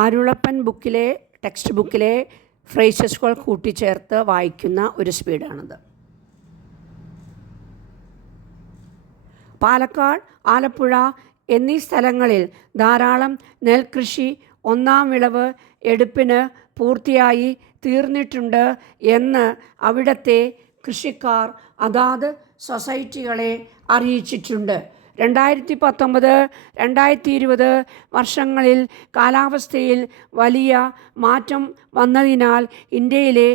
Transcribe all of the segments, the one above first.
അരുളപ്പൻ ബുക്കിലെ ടെക്സ്റ്റ് ബുക്കിലെ ഫ്രേസസുകൾ കൂട്ടിച്ചേർത്ത് വായിക്കുന്ന ഒരു സ്പീഡാണിത്. പാലക്കാട്, ആലപ്പുഴ എന്നീ സ്ഥലങ്ങളിൽ ധാരാളം നെൽകൃഷി ഒന്നാം വിളവ് എടുപ്പിന് പൂർത്തിയായി തീർന്നിട്ടുണ്ട് എന്ന് അവിടുത്തെ കൃഷിക്കാർ അതാത് സൊസൈറ്റികളെ അറിയിച്ചിട്ടുണ്ട്. 2019-2020 വർഷങ്ങളിൽ കാലാവസ്ഥയിൽ വലിയ മാറ്റം വന്നതിനാൽ ഇന്ത്യയിലെ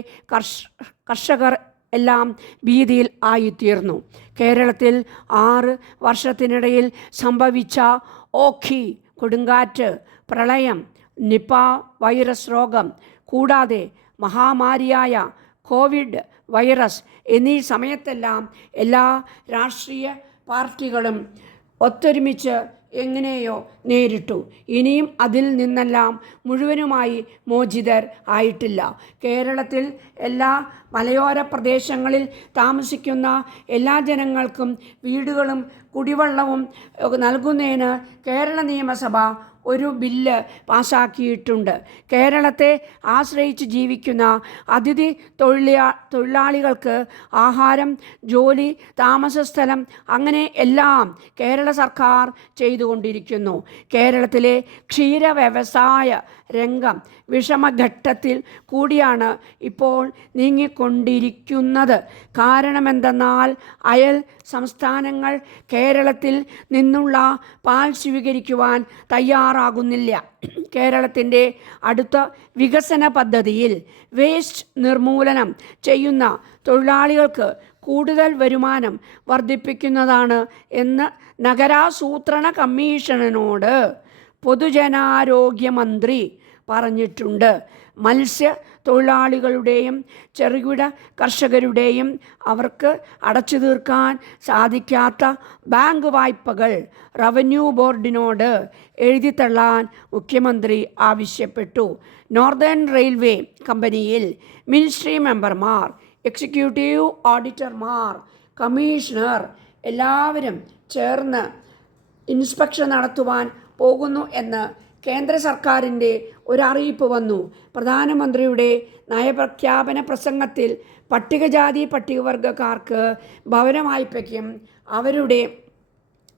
കർഷകർ എല്ലാം ഭീതിയിൽ ആയിത്തീർന്നു. കേരളത്തിൽ 6 വർഷത്തിനിടയിൽ സംഭവിച്ച ഓഖി കൊടുങ്കാറ്റ്, പ്രളയം, നിപ വൈറസ് രോഗം കൂടാതെ മഹാമാരിയായ കോവിഡ് വൈറസ് എന്നീ സമയത്തെല്ലാം എല്ലാ രാഷ്ട്രീയ പാർട്ടികളും ഒത്തൊരുമിച്ച് എങ്ങനെയോ നേരിട്ടു. ഇനിയും അതിൽ നിന്നെല്ലാം മുഴുവനുമായി മോചിതർ ആയിട്ടില്ല. കേരളത്തിൽ എല്ലാ മലയോര പ്രദേശങ്ങളിൽ താമസിക്കുന്ന എല്ലാ ജനങ്ങൾക്കും വീടുകളും കുടിവെള്ളവും നൽകുന്നതിന് കേരള നിയമസഭ ഒരു ബില്ല് പാസാക്കിയിട്ടുണ്ട്. കേരളത്തെ ആശ്രയിച്ച് ജീവിക്കുന്ന അതിഥി തൊഴിലാളികൾക്ക് ആഹാരം, ജോലി, താമസസ്ഥലം അങ്ങനെ എല്ലാം കേരള സർക്കാർ ചെയ്തുകൊണ്ടിരിക്കുന്നു. കേരളത്തിലെ ക്ഷീര വ്യവസായ രംഗം വിഷമഘട്ടത്തിൽ കൂടിയാണ് ഇപ്പോൾ നീങ്ങിക്കൊണ്ടിരിക്കുന്നത്. കാരണമെന്തെന്നാൽ അയൽ സംസ്ഥാനങ്ങൾ കേരളത്തിൽ നിന്നുള്ള പാൽ സ്വീകരിക്കുവാൻ തയ്യാറാകുന്നില്ല. കേരളത്തിൻ്റെ അടുത്ത വികസന പദ്ധതിയിൽ വേസ്റ്റ് നിർമൂലനം ചെയ്യുന്ന തൊഴിലാളികൾക്ക് കൂടുതൽ വരുമാനം വർദ്ധിപ്പിക്കുന്നതാണ് എന്ന് നഗരാസൂത്രണ കമ്മീഷനോട് പൊതുജനാരോഗ്യമന്ത്രി പറഞ്ഞിട്ടുണ്ട്. മത്സ്യ തൊഴിലാളികളുടെയും ചെറുകിട കർഷകരുടെയും അവർക്ക് അടച്ചു തീർക്കാൻ സാധിക്കാത്ത ബാങ്ക് വായ്പകൾ റവന്യൂ ബോർഡിനോട് എഴുതിത്തള്ളാൻ മുഖ്യമന്ത്രി ആവശ്യപ്പെട്ടു. നോർത്തേൺ റെയിൽവേ കമ്പനിയിൽ മിനിസ്ട്രി മെമ്പർമാർ, എക്സിക്യൂട്ടീവ് ഓഡിറ്റർമാർ, കമ്മീഷണർ എല്ലാവരും ചേർന്ന് ഇൻസ്പെക്ഷൻ നടത്തുവാൻ പോകുന്നു എന്ന് കേന്ദ്ര സർക്കാരിൻ്റെ ഒരറിയിപ്പ് വന്നു. പ്രധാനമന്ത്രിയുടെ നയപ്രഖ്യാപന പ്രസംഗത്തിൽ പട്ടികജാതി പട്ടികവർഗക്കാർക്ക് ഭവന വായ്പയ്ക്കും അവരുടെ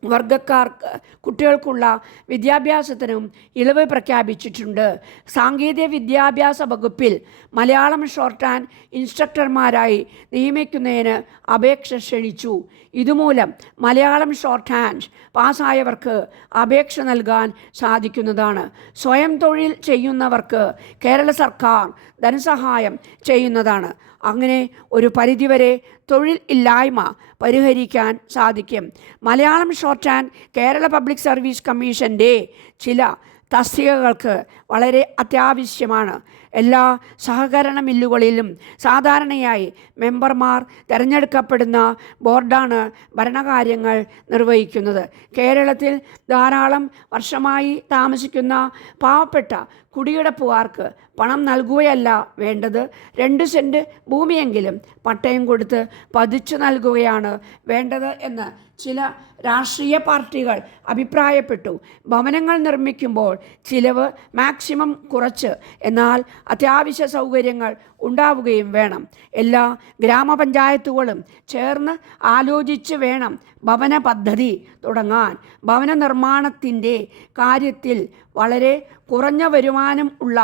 വർഗക്കാർക്ക് കുട്ടികൾക്കുള്ള വിദ്യാഭ്യാസത്തിനും ഇളവ് പ്രഖ്യാപിച്ചിട്ടുണ്ട്. സാങ്കേതിക വിദ്യാഭ്യാസ വകുപ്പിൽ മലയാളം ഷോർട്ട് ഹാൻഡ് ഇൻസ്ട്രക്ടർമാരായി നിയമിക്കുന്നതിന് അപേക്ഷ ക്ഷണിച്ചു. ഇതുമൂലം മലയാളം ഷോർട്ട് ഹാൻഡ് പാസ്സായവർക്ക് അപേക്ഷ നൽകാൻ സാധിക്കുന്നതാണ്. സ്വയം തൊഴിൽ ചെയ്യുന്നവർക്ക് കേരള സർക്കാർ ധനസഹായം ചെയ്യുന്നതാണ്. അങ്ങനെ ഒരു പരിധിവരെ തൊഴിൽ ഇല്ലായ്മ പരിഹരിക്കാൻ സാധിക്കും. Malayalam short hand Kerala public service കമ്മീഷൻ്റെ ചില തസ്തികകൾക്ക് വളരെ അത്യാവശ്യമാണ്. എല്ലാ സഹകരണ മില്ലുകളിലും സാധാരണയായി മെമ്പർമാർ തിരഞ്ഞെടുക്കപ്പെടുന്ന ബോർഡാണ് ഭരണകാര്യങ്ങൾ നിർവഹിക്കുന്നത്. കേരളത്തിൽ ധാരാളം വർഷമായി താമസിക്കുന്ന പാവപ്പെട്ട കുടികിടപ്പുകാർക്ക് പണം നൽകുകയല്ല വേണ്ടത്, 2 സെൻറ്റ് ഭൂമിയെങ്കിലും പട്ടയം കൊടുത്ത് പതിച്ചു നൽകുകയാണ് വേണ്ടത് എന്ന് ചില രാഷ്ട്രീയ പാർട്ടികൾ അഭിപ്രായപ്പെട്ടു. ഭവനങ്ങൾ നിർമ്മിക്കുമ്പോൾ ചിലവ് മാക്സിമം കുറച്ച് എന്നാൽ അത്യാവശ്യ സൗകര്യങ്ങൾ ഉണ്ടാവുകയും വേണം. എല്ലാ ഗ്രാമപഞ്ചായത്തുകളും ചേർന്ന് ആലോചിച്ച് വേണം ഭവന പദ്ധതി തുടങ്ങാൻ. ഭവന നിർമ്മാണത്തിൻ്റെ കാര്യത്തിൽ വളരെ കുറഞ്ഞ വരുമാനം ഉള്ള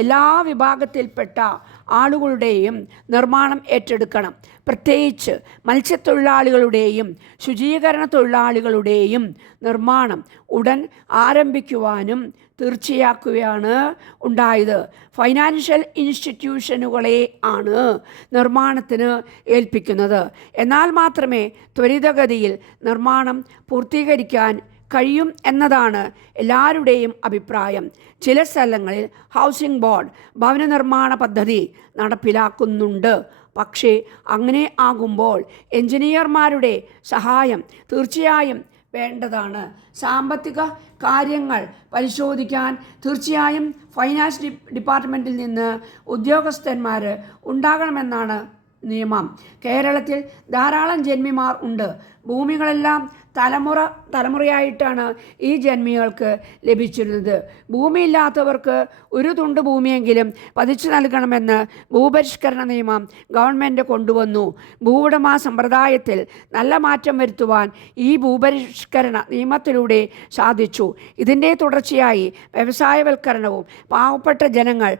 എല്ലാ വിഭാഗത്തിൽപ്പെട്ട ആളുകളുടെയും നിർമ്മാണം ഏറ്റെടുക്കണം. പ്രത്യേകിച്ച് മത്സ്യത്തൊഴിലാളികളുടെയും ശുചീകരണ തൊഴിലാളികളുടെയും നിർമ്മാണം ഉടൻ ആരംഭിക്കുവാനും തീർച്ചയാക്കുകയാണ് ഉണ്ടായത്. ഫൈനാൻഷ്യൽ ഇൻസ്റ്റിറ്റ്യൂഷനുകളെ ആണ് നിർമ്മാണത്തിന് ഏൽപ്പിക്കുന്നത്. എന്നാൽ മാത്രമേ ത്വരിതഗതിയിൽ നിർമ്മാണം പൂർത്തീകരിക്കാൻ കഴിയും എന്നതാണ് എല്ലാവരുടെയും അഭിപ്രായം. ചില സ്ഥലങ്ങളിൽ ഹൗസിംഗ് ബോർഡ് ഭവന നിർമ്മാണ പദ്ധതി നടപ്പിലാക്കുന്നുണ്ട്. പക്ഷേ അങ്ങനെ ആകുമ്പോൾ എഞ്ചിനീയർമാരുടെ സഹായം തീർച്ചയായും വേണ്ടതാണ്. സാമ്പത്തിക കാര്യങ്ങൾ പരിശോധിക്കാൻ തീർച്ചയായും ഫൈനാൻസ് ഡിപ്പാർട്ട്മെൻറ്റിൽ നിന്ന് ഉദ്യോഗസ്ഥന്മാർ ഉണ്ടാകണമെന്നാണ് നിയമം. കേരളത്തിൽ ധാരാളം ജന്മിമാർ ഉണ്ട്. ഭൂമികളെല്ലാം തലമുറയായിട്ടാണ് ഈ ജന്മികൾക്ക് ലഭിച്ചിരുന്നത്. ഭൂമിയില്ലാത്തവർക്ക് ഒരു തുണ്ട് ഭൂമിയെങ്കിലും പതിച്ചു നൽകണമെന്ന് ഭൂപരിഷ്കരണ നിയമം ഗവൺമെൻറ് കൊണ്ടുവന്നു. ഭൂവുടമ സമ്പ്രദായത്തിൽ നല്ല മാറ്റം വരുത്തുവാൻ ഈ ഭൂപരിഷ്കരണ നിയമത്തിലൂടെ സാധിച്ചു. ഇതിൻ്റെ തുടർച്ചയായി വ്യവസായവൽക്കരണവും പാവപ്പെട്ട ജനങ്ങൾ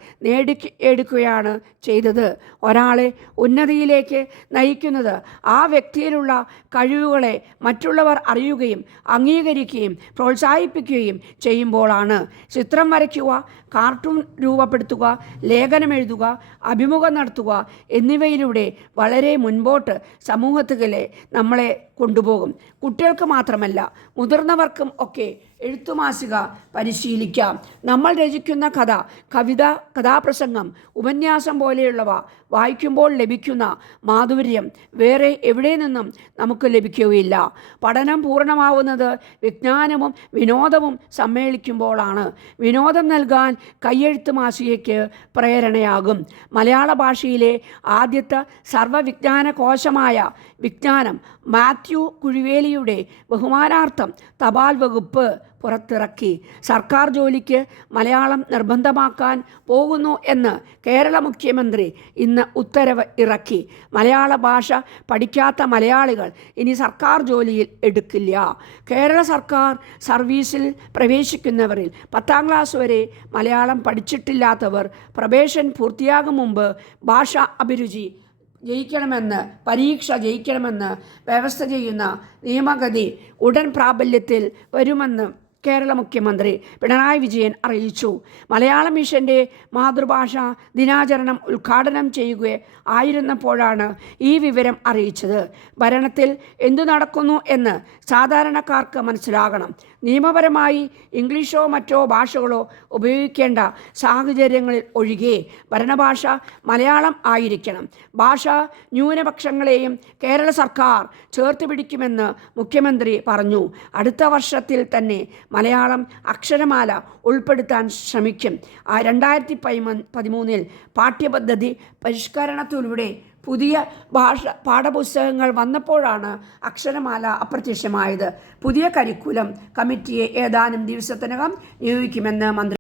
എടുക്കുകയാണ് ചെയ്തത്. ഒരാളെ ഉന്നതിയിലേക്ക് നയിക്കുന്നത് ആ വ്യക്തിയിലുള്ള കഴിവുകളെ മറ്റുള്ളവർ അറിയുകയും അംഗീകരിക്കുകയും പ്രോത്സാഹിപ്പിക്കുകയും ചെയ്യുമ്പോഴാണ്. ചിത്രം വരയ്ക്കുക, കാർട്ടൂൺ രൂപപ്പെടുത്തുക, ലേഖനം എഴുതുക, അഭിമുഖം നടത്തുക എന്നിവയിലൂടെ വളരെ മുൻപോട്ട് സമൂഹത്തിലെ നമ്മളെ കൊണ്ടുപോകും. കുട്ടികൾക്ക് മാത്രമല്ല മുതിർന്നവർക്കും ഒക്കെ എഴുത്തുമാസിക പരിശീലിക്കാം. നമ്മൾ രചിക്കുന്ന കഥ, കവിത, കഥാപ്രസംഗം, ഉപന്യാസം പോലെയുള്ളവ വായിക്കുമ്പോൾ ലഭിക്കുന്ന മാധുര്യം വേറെ എവിടെ നിന്നും നമുക്ക് ലഭിക്കുകയില്ല. പഠനം പൂർണ്ണമാവുന്നത് വിജ്ഞാനവും വിനോദവും സമ്മേളിക്കുമ്പോഴാണ്. വിനോദം നൽകാൻ കയ്യെഴുത്ത് മാസികയ്ക്ക് പ്രേരണയാകും. മലയാള ഭാഷയിലെ ആദ്യത്തെ സർവ്വവിജ്ഞാന കോശമായ വിജ്ഞാനം മാത്യു കുഴിവേലിയുടെ ബഹുമാനാർത്ഥം തപാൽ വകുപ്പ് പുറത്തിറക്കി. സർക്കാർ ജോലിക്ക് മലയാളം നിർബന്ധമാക്കാൻ പോകുന്നു എന്ന് കേരള മുഖ്യമന്ത്രി ഇന്ന് ഉത്തരവ് ഇറക്കി. മലയാള ഭാഷ പഠിക്കാത്ത മലയാളികൾ ഇനി സർക്കാർ ജോലിയിൽ എടുക്കില്ല. കേരള സർക്കാർ സർവീസിൽ പ്രവേശിക്കുന്നവരിൽ 10ാം ക്ലാസ് വരെ മലയാളം പഠിച്ചിട്ടില്ലാത്തവർ പ്രവേശൻ പൂർത്തിയാകും മുമ്പ് ഭാഷാ അഭിരുചി പരീക്ഷ ജയിക്കണമെന്ന് വ്യവസ്ഥ ചെയ്യുന്ന നിയമഗതി ഉടൻ പ്രാബല്യത്തിൽ വരുമെന്ന് കേരള മുഖ്യമന്ത്രി പിണറായി വിജയൻ അറിയിച്ചു. മലയാള മിഷൻ്റെ മാതൃഭാഷാ ദിനാചരണം ഉദ്ഘാടനം ചെയ്യുകയായിരുന്നപ്പോഴാണ് ഈ വിവരം അറിയിച്ചത്. ഭരണത്തിൽ എന്തു നടക്കുന്നു എന്ന് സാധാരണക്കാർക്ക് മനസ്സിലാകണം. നിയമപരമായി ഇംഗ്ലീഷോ മറ്റോ ഭാഷകളോ ഉപയോഗിക്കേണ്ട സാഹചര്യങ്ങളിൽ ഒഴികെ ഭരണഭാഷ മലയാളം ആയിരിക്കണം. ഭാഷാ ന്യൂനപക്ഷങ്ങളെയും കേരള സർക്കാർ ചേർത്ത് പിടിക്കുമെന്ന് മുഖ്യമന്ത്രി പറഞ്ഞു. അടുത്ത വർഷത്തിൽ തന്നെ മലയാളം അക്ഷരമാല ഉൾപ്പെടുത്താൻ ശ്രമിക്കും. 2013 പാഠ്യപദ്ധതി പരിഷ്കരണത്തിലൂടെ പുതിയ പാഠപുസ്തകങ്ങൾ വന്നപ്പോഴാണ് അക്ഷരമാല അപ്രത്യക്ഷമായത്. പുതിയ കരിക്കുലം കമ്മിറ്റിയെ ഏതാനും ദിവസത്തിനകം നിയോഗിക്കുമെന്ന് മന്ത്രി